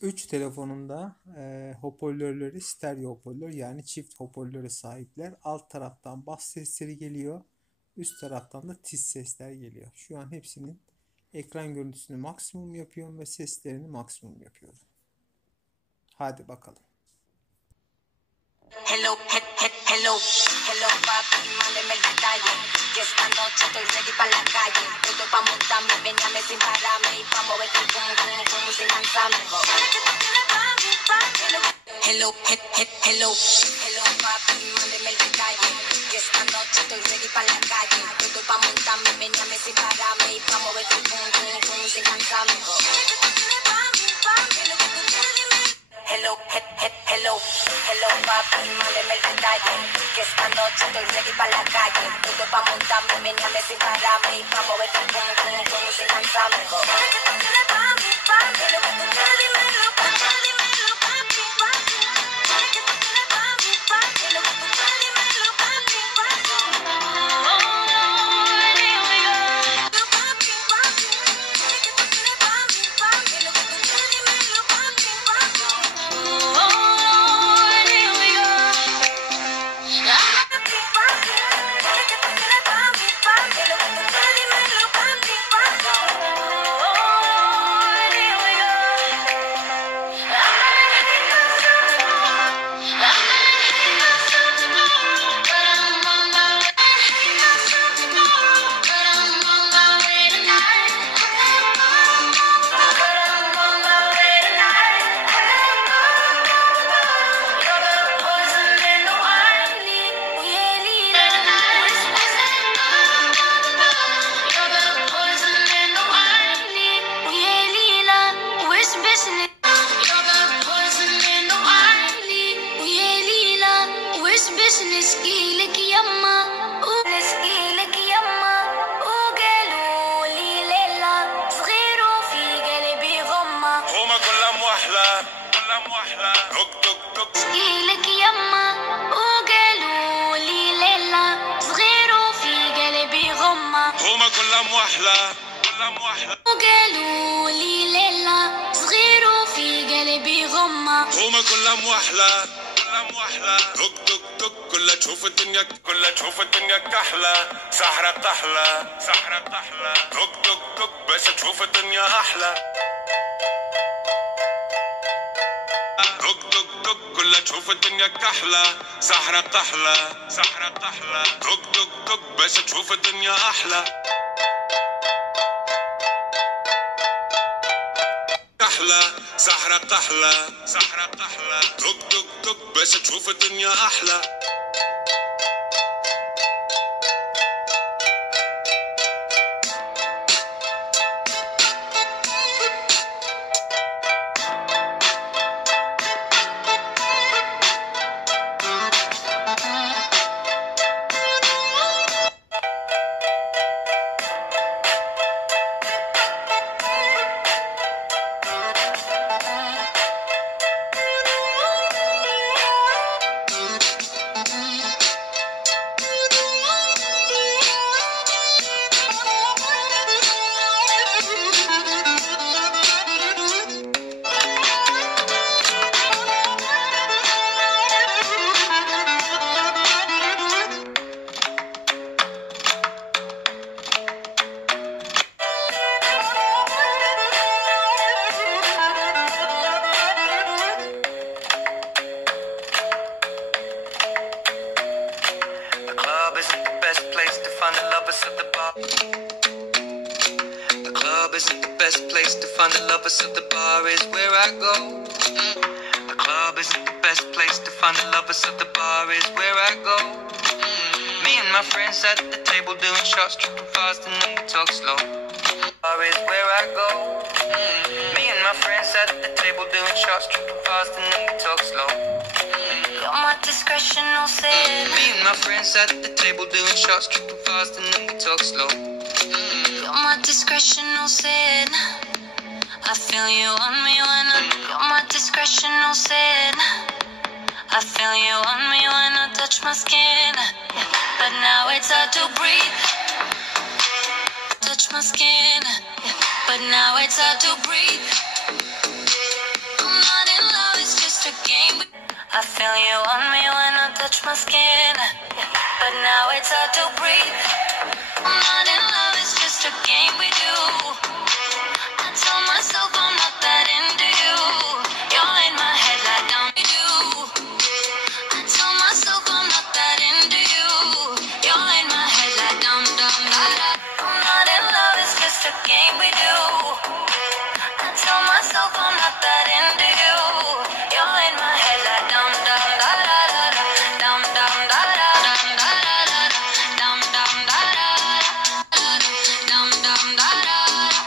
3 telefonunda hoparlörleri stereo hoparlör, yani çift hoparlöre sahipler. Alt taraftan bas sesleri geliyor. Üst taraftan da tiz sesler geliyor. Şu an hepsinin ekran görüntüsünü maksimum yapıyorum ve seslerini maksimum yapıyorum. Hadi bakalım. Hello, hello, papi, mándeme el detalle. Que esta noche estoy ready para la calle. Estoy pa' montarme, venirme sin pararme y pa' mover el pum, pum, pum, sin cansarme. Hello, hello, papi, mándeme el detalle. Que esta noche estoy ready para la calle. Estoy pa' montarme, venirme sin pararme y pa' mover el pum, pum, pum, sin cansarme. Hello, papi, mándeme el detalle. Que esta noche estoy ready para la calle. Estoy pa' montarme, venirme sin pararme y pa' mover el pum, pum, pum, sin cansarme. وقالوا لي ليلى صغير وفي قلبي غمة هما كلها موحلة دق دق دق كلها تشوف الدنيا كحلة سحرة قحلة دق دق دق بس تشوف الدنيا أحلى دق دق دق كلها تشوف الدنيا كحلة سحرة قحلة دق دق دق بس تشوف الدنيا أحلى سحرة قحلة دق دق دق بس تشوف الدنيا أحلى So the bar is where I go. The club isn't the best place to find the lovers, so the bar is where I go. Me and my friends at the table doing shots, tripping fast and then we talk slow. The bar is where I go. Me and my friends at the table doing shots, tripping fast and then we talk slow. You're my discretional sin. Me and my friends at the table doing shots, tripping fast and then we talk slow. You're my discretional sin. I feel you on me when you're my discretional sin. I feel you on me when I touch my skin. But now it's hard to breathe. Touch my skin. But now it's hard to breathe. just a game. I feel you on me when I touch my skin, but now it's hard to breathe. I'm not in love, it's just a game we do. I tell myself I'm not that into you. You're in my head like I'm you. I tell myself I'm not that into you. You're in my head like dum dum da da. I'm not in love, it's just a game we do. I tell myself I'm not that into you. You're in my head like dum dum da da da da. Dum dum da da dum da da da da. Dum dum da da da. Dum dum da da.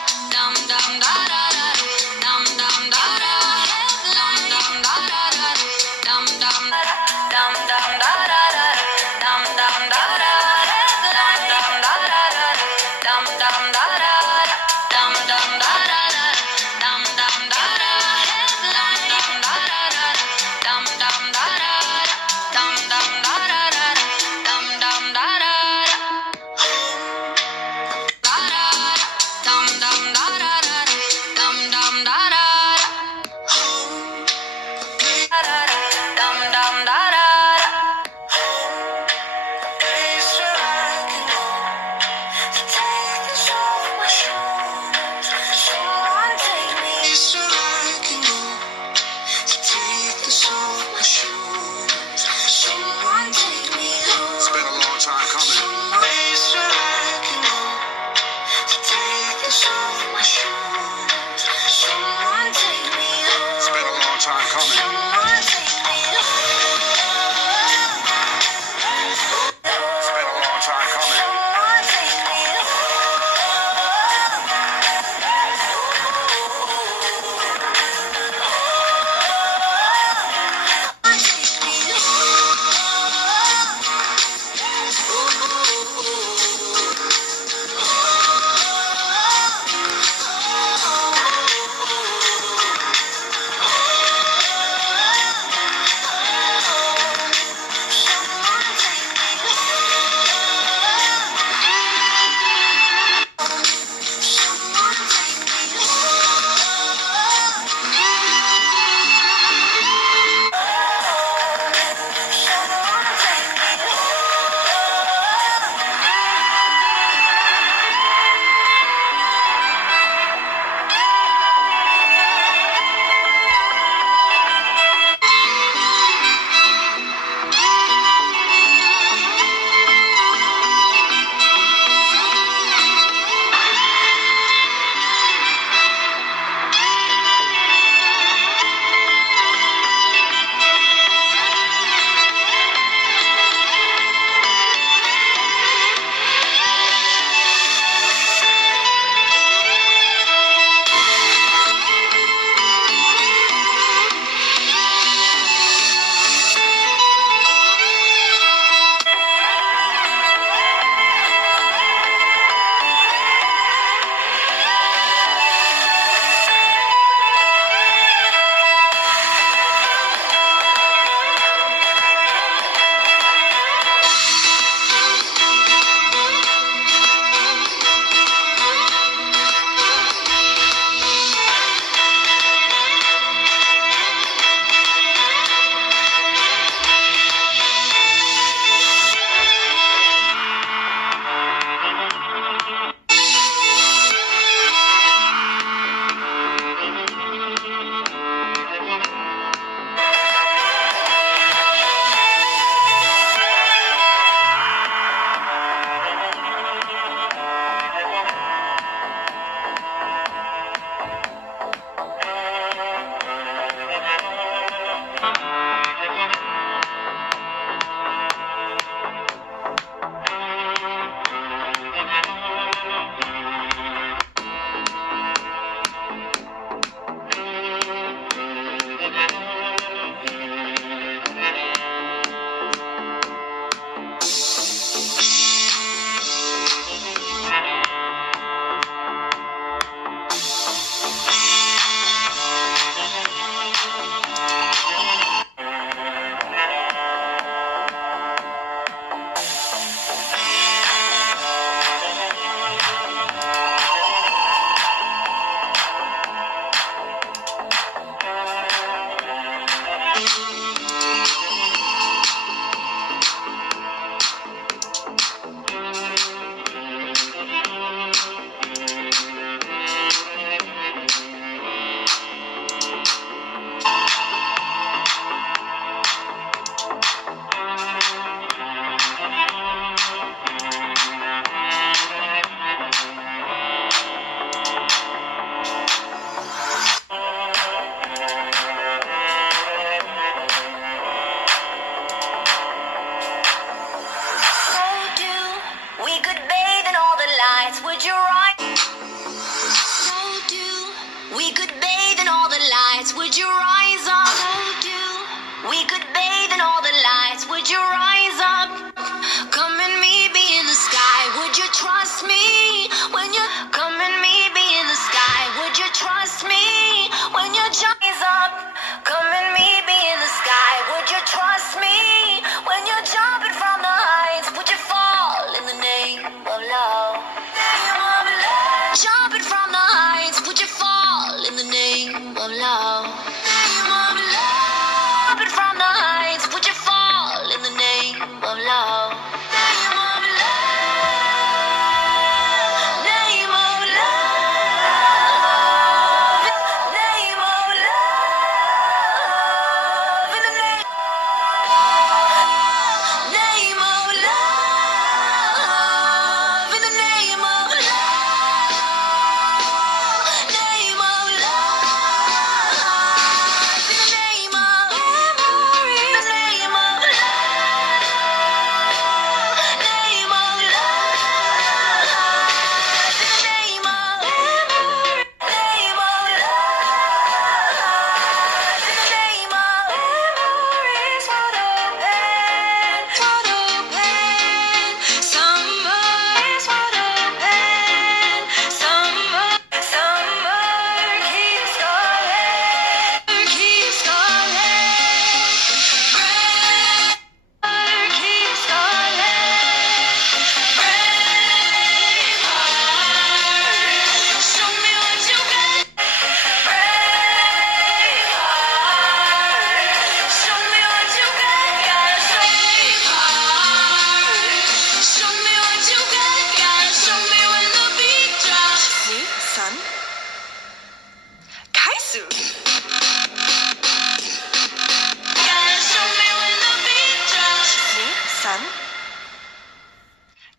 son.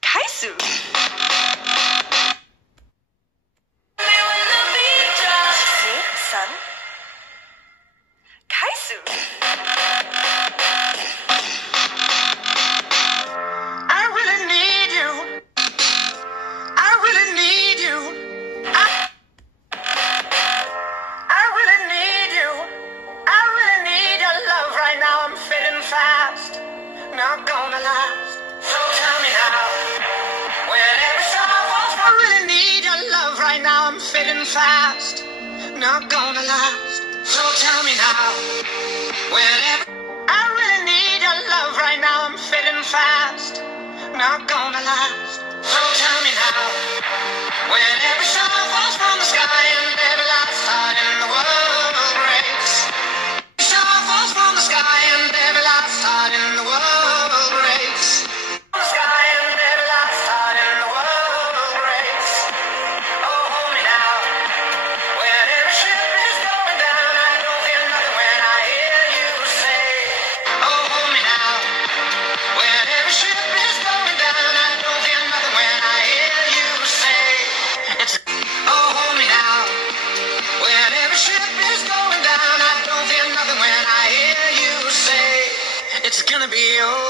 Kaisu. See, son. Kaisu. I really need you. I really need you. I really need you. I really need your love right now. I'm fitting fast. Not gonna last. So tell me now. When every summer falls, I really need your love right now. I'm fitting fast. Not gonna last. So tell me now. Whenever I really need your love right now. I'm fitting fast. Not gonna last. So tell me now. When every star falls from the sky and every last star in the world breaks. Star falls from the sky and every last star in the world breaks. The sky and every last star in the world breaks. Oh, hold me now. When every ship is going down, I don't feel nothing when I hear you say, oh, hold me now. When every ship is going down, I don't feel nothing when I hear you say, it's, oh, hold me now. When every ship is going down, I don't feel nothing when I hear you say, it's gonna be okay.